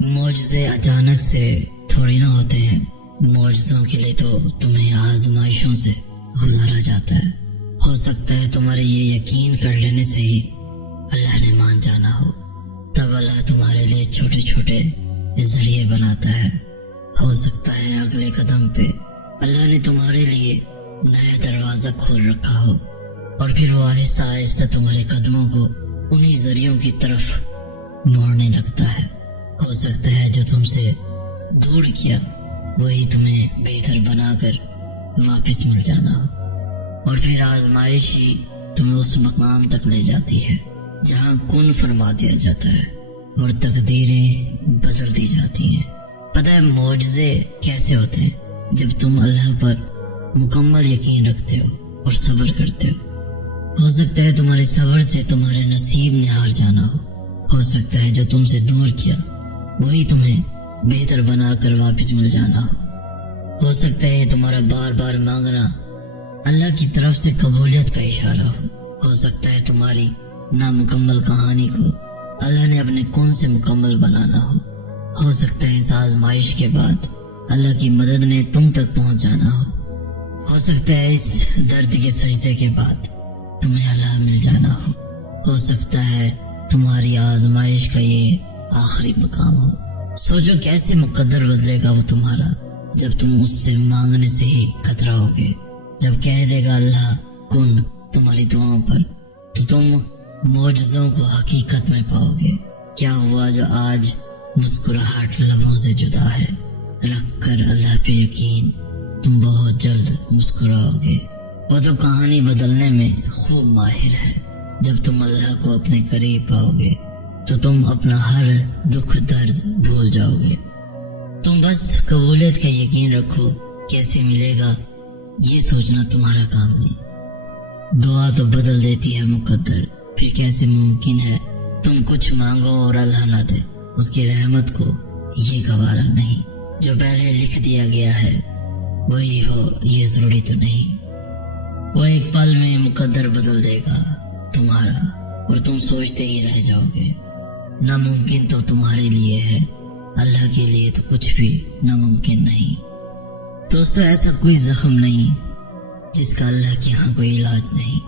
معجزے اچانک سے تھوڑی نہ ہوتے ہیں. معجزوں کے لیے تو تمہیں آزمائشوں سے گزارا جاتا ہے. ہو سکتا ہے تمہارے یہ یقین کر لینے سے ہی اللہ نے مان جانا ہو. تب اللہ تمہارے لیے چھوٹے چھوٹے ذریعے بناتا ہے. ہو سکتا ہے اگلے قدم پہ اللہ نے تمہارے لیے نیا دروازہ کھول رکھا ہو اور پھر وہ آہستہ آہستہ تمہارے قدموں کو انہی ذریعوں کی طرف موڑنے لگتا ہے. ہو سکتا ہے جو تم سے دور کیا وہی تمہیں بہتر بنا کر واپس مل جانا ہو اور پھر آزمائش ہی تمہیں اس مقام تک لے جاتی ہے جہاں کن فرما دیا جاتا ہے اور تقدیریں بدل دی جاتی ہیں. پتہ ہے معجزے کیسے ہوتے ہیں؟ جب تم اللہ پر مکمل یقین رکھتے ہو اور صبر کرتے ہو. ہو سکتا ہے تمہارے صبر سے تمہارے نصیب نے ہار جانا ہو سکتا ہے جو تم سے دور کیا وہی تمہیں بہتر بنا کر واپس مل جانا ہو سکتا ہے تمہارا بار بار مانگنا اللہ کی طرف سے قبولیت کا اشارہ ہو سکتا ہے تمہاری نامکمل کہانی کو اللہ نے اپنے کن سے مکمل بنانا ہو سکتا ہے اس آزمائش کے بعد اللہ کی مدد نے تم تک پہنچ جانا ہو سکتا ہے اس درد کے سجدے کے بعد تمہیں اللہ مل جانا ہو سکتا ہے تمہاری آزمائش کا یہ آخری مقام ہو. سوچو کیسے مقدر بدلے گا وہ تمہارا جب تم اس سے مانگنے سے ہی کتراؤ گے. جب کہہ دے گا اللہ کن تمہاری دعاؤں پر تو تم معجزوں کو حقیقت میں پاؤ گے. کیا ہوا جو آج مسکراہٹ لبوں سے جدا ہے؟ رکھ کر اللہ پہ یقین تم بہت جلد مسکراؤ گے. وہ تو کہانی بدلنے میں خوب ماہر ہے. جب تم اللہ کو اپنے قریب پاؤ گے تو تم اپنا ہر دکھ درد بھول جاؤ گے. تم بس قبولیت کا یقین رکھو. کیسے ملے گا یہ سوچنا تمہارا کام نہیں. دعا تو بدل دیتی ہے مقدر. پھر کیسے ممکن ہے تم کچھ مانگو اور اللہ نہ دے؟ اس کی رحمت کو یہ گوارا نہیں. جو پہلے لکھ دیا گیا ہے وہی ہو یہ ضروری تو نہیں. وہ ایک پل میں مقدر بدل دے گا تمہارا اور تم سوچتے ہی رہ جاؤ گے. ناممکن تو تمہارے لیے ہے, اللہ کے لیے تو کچھ بھی ناممکن نہیں. دوستو ایسا کوئی زخم نہیں جس کا اللہ کے ہاں کوئی علاج نہیں.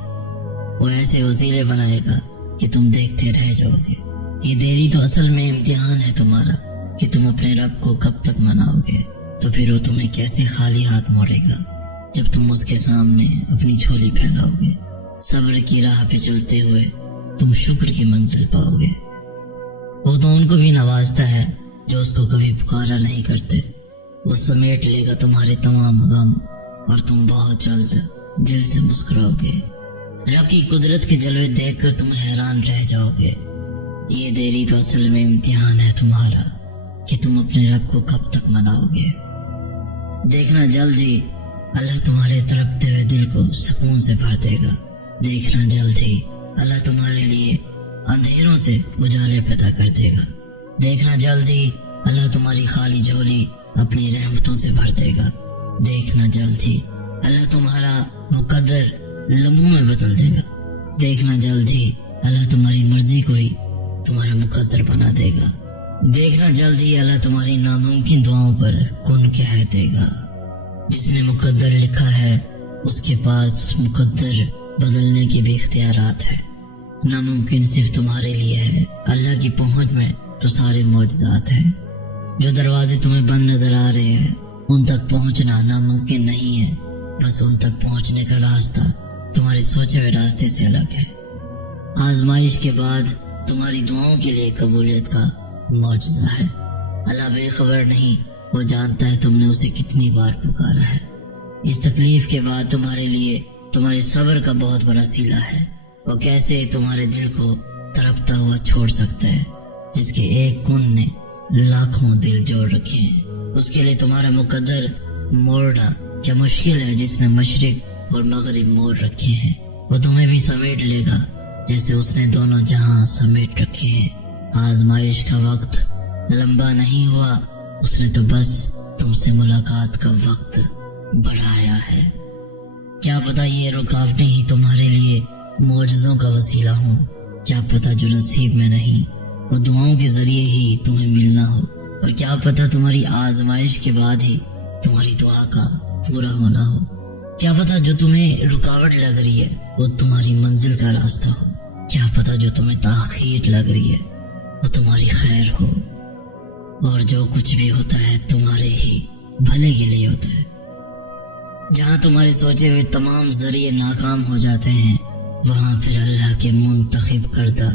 وہ ایسے وسیلے بنائے گا کہ تم دیکھتے رہ جاؤ گے. یہ دیری تو اصل میں امتحان ہے تمہارا کہ تم اپنے رب کو کب تک مناؤ گے. تو پھر وہ تمہیں کیسے خالی ہاتھ موڑے گا جب تم اس کے سامنے اپنی جھولی پھیلاؤ گے. صبر کی راہ پہ چلتے ہوئے تم شکر کی منزل پاؤ گے. وہ تو ان کو بھی نوازتا ہے جو اس کو کبھی پکارا نہیں کرتے. وہ سمیٹ لے گا تمہارے تمام غم اور تم بہت جلد دل سے مسکراؤ گے. رب کی قدرت کے جلوے دیکھ کر تم حیران رہ جاؤ گے. یہ دیری تو اصل میں امتحان ہے تمہارا کہ تم اپنے رب کو کب تک مناؤ گے. دیکھنا جلد ہی اللہ تمہارے تڑپتے ہوئے دل کو سکون سے بھر دے گا. دیکھنا جلد ہی اللہ تمہارے لیے اندھیروں سے اجالے پیدا کر دے گا. دیکھنا جلد ہی اللہ تمہاری خالی جھولی اپنی رحمتوں سے بھر دے گا. دیکھنا جلد ہی اللہ تمہارا مقدر لمحوں میں بدل دے گا. دیکھنا جلد ہی اللہ تمہاری مرضی کو ہی تمہارا مقدر بنا دے گا. دیکھنا جلد ہی اللہ تمہاری ناممکن دعاؤں پر کن کہہ دے گا. جس نے مقدر لکھا ہے اس کے پاس مقدر بدلنے کے بھی اختیارات ہیں. ناممکن صرف تمہارے لیے ہے. اللہ کی پہنچ میں تو سارے معجزات ہیں. جو دروازے تمہیں بند نظر آ رہے ہیں ان تک پہنچنا ناممکن نہیں ہے. بس ان تک پہنچنے کا راستہ تمہارے سوچے ہوئے راستے سے الگ ہے. آزمائش کے بعد تمہاری دعاؤں کے لیے قبولیت کا معجزہ ہے. اللہ بے خبر نہیں, وہ جانتا ہے تم نے اسے کتنی بار پکارا ہے. اس تکلیف کے بعد تمہارے لیے تمہارے صبر کا بہت بڑا صلہ ہے. وہ کیسے تمہارے دل کو تڑپتا ہوا چھوڑ سکتا ہے جس کے ایک کن نے لاکھوں دل جوڑ رکھے ہیں. اس کے لیے تمہارا مقدر موڑنا کیا مشکل ہے جس نے مشرق اور مغرب موڑ رکھے ہیں. وہ تمہیں بھی سمیٹ لے گا جیسے اس نے دونوں جہاں سمیٹ رکھے ہیں. آزمائش کا وقت لمبا نہیں ہوا, اس نے تو بس تم سے ملاقات کا وقت بڑھایا ہے. کیا پتا یہ رکاوٹیں ہی تمہارے لیے معجزوں کا وسیلہ ہوں. کیا پتا جو نصیب میں نہیں وہ دعاؤں کے ذریعے ہی تمہیں ملنا ہو. پتہ تمہاری آزمائش کے بعد ہی تمہاری دعا کا پورا ہونا ہو، کیا پتہ جو تمہیں رکاوٹ لگ رہی ہے وہ تمہاری منزل کا راستہ ہو، کیا پتہ جو تمہیں تاخیر لگ رہی ہے وہ تمہاری خیر ہو، اور جو کچھ بھی ہوتا ہے تمہارے ہی بھلے کے لیے ہوتا ہے۔ جہاں تمہارے سوچے ہوئے تمام ذریعے ناکام ہو جاتے ہیں، وہاں پھر اللہ کے منتخب کردہ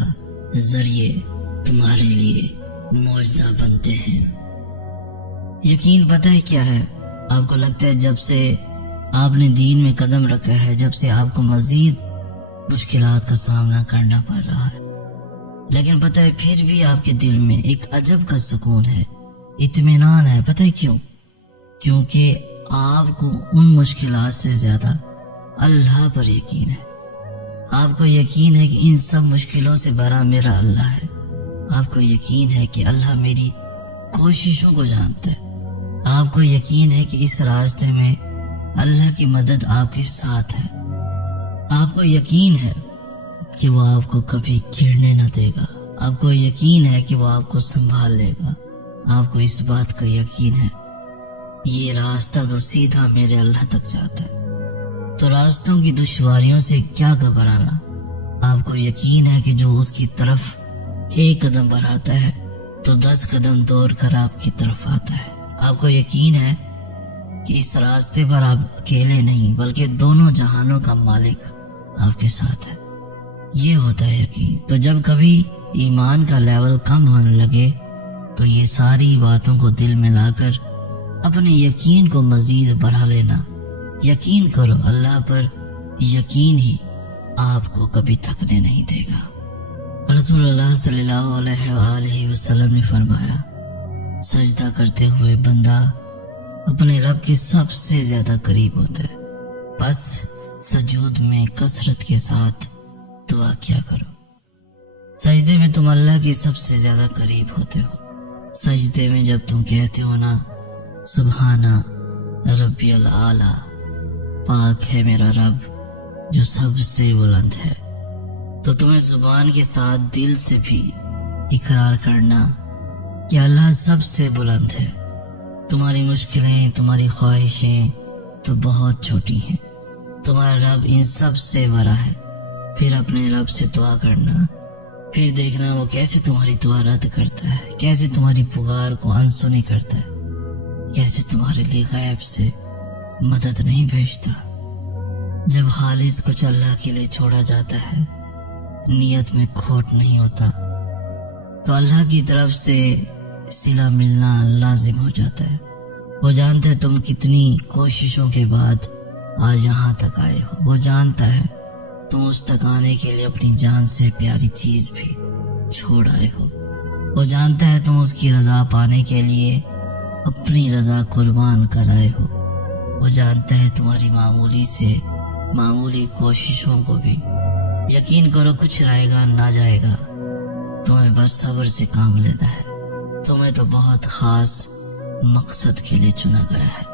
ذریعے تمہارے لیے معجزہ بنتے ہیں۔ یقین پتہ ہے کیا ہے؟ آپ کو لگتا ہے جب سے آپ نے دین میں قدم رکھا ہے، جب سے آپ کو مزید مشکلات کا سامنا کرنا پڑ رہا ہے، لیکن پتہ ہے پھر بھی آپ کے دل میں ایک عجب کا سکون ہے، اطمینان ہے۔ پتہ ہے کیوں؟ کیونکہ آپ کو ان مشکلات سے زیادہ اللہ پر یقین ہے۔ آپ کو یقین ہے کہ ان سب مشکلوں سے بڑا میرا اللہ ہے۔ آپ کو یقین ہے کہ اللہ میری کوششوں کو جانتا ہے۔ آپ کو یقین ہے کہ اس راستے میں اللہ کی مدد آپ کے ساتھ ہے۔ آپ کو یقین ہے کہ وہ آپ کو کبھی گرنے نہ دے گا۔ آپ کو یقین ہے کہ وہ آپ کو سنبھال لے گا۔ آپ کو اس بات کا یقین ہے یہ راستہ تو سیدھا میرے اللہ تک جاتا ہے، تو راستوں کی دشواریوں سے کیا گھبرانا۔ آپ کو یقین ہے کہ جو اس کی طرف ایک قدم بڑھاتا ہے تو 10 قدم دوڑ کر آپ کی طرف آتا ہے۔ آپ کو یقین ہے کہ اس راستے پر آپ اکیلے نہیں بلکہ دونوں جہانوں کا مالک آپ کے ساتھ ہے۔ یہ ہوتا ہے یقین۔ تو جب کبھی ایمان کا لیول کم ہونے لگے تو یہ ساری باتوں کو دل میں لا کر اپنے یقین کو مزید بڑھا لینا۔ یقین کرو اللہ پر، یقین ہی آپ کو کبھی تھکنے نہیں دے گا۔ رسول اللہ صلی اللہ علیہ وآلہ وسلم نے فرمایا، سجدہ کرتے ہوئے بندہ اپنے رب کے سب سے زیادہ قریب ہوتا ہے، بس سجود میں کثرت کے ساتھ دعا کیا کرو۔ سجدے میں تم اللہ کے سب سے زیادہ قریب ہوتے ہو۔ سجدے میں جب تم کہتے ہو نا سبحانہ ربی العالی، پاک ہے میرا رب جو سب سے بلند ہے، تو تمہیں زبان کے ساتھ دل سے بھی اقرار کرنا کہ اللہ سب سے بلند ہے۔ تمہاری مشکلیں، تمہاری خواہشیں تو بہت چھوٹی ہیں، تمہارا رب ان سب سے بڑا ہے۔ پھر اپنے رب سے دعا کرنا، پھر دیکھنا وہ کیسے تمہاری دعا رد کرتا ہے، کیسے تمہاری پکار کو انسنی کرتا ہے، کیسے تمہارے لیے غیب سے مدد نہیں بھیجتا۔ جب خالص کچھ اللہ کے لیے چھوڑا جاتا ہے، نیت میں کھوٹ نہیں ہوتا، تو اللہ کی طرف سے صلہ ملنا لازم ہو جاتا ہے۔ وہ جانتا ہے تم کتنی کوششوں کے بعد آج یہاں تک آئے ہو، وہ جانتا ہے تم اس تک آنے کے لیے اپنی جان سے پیاری چیز بھی چھوڑ آئے ہو، وہ جانتا ہے تم اس کی رضا پانے کے لیے اپنی رضا قربان کر آئے ہو، وہ جانتا ہے تمہاری معمولی سے معمولی کوششوں کو بھی۔ یقین کرو کچھ رہے گا نہ جائے گا، تمہیں بس صبر سے کام لینا ہے۔ تمہیں تو بہت خاص مقصد کے لیے چنا گیا ہے۔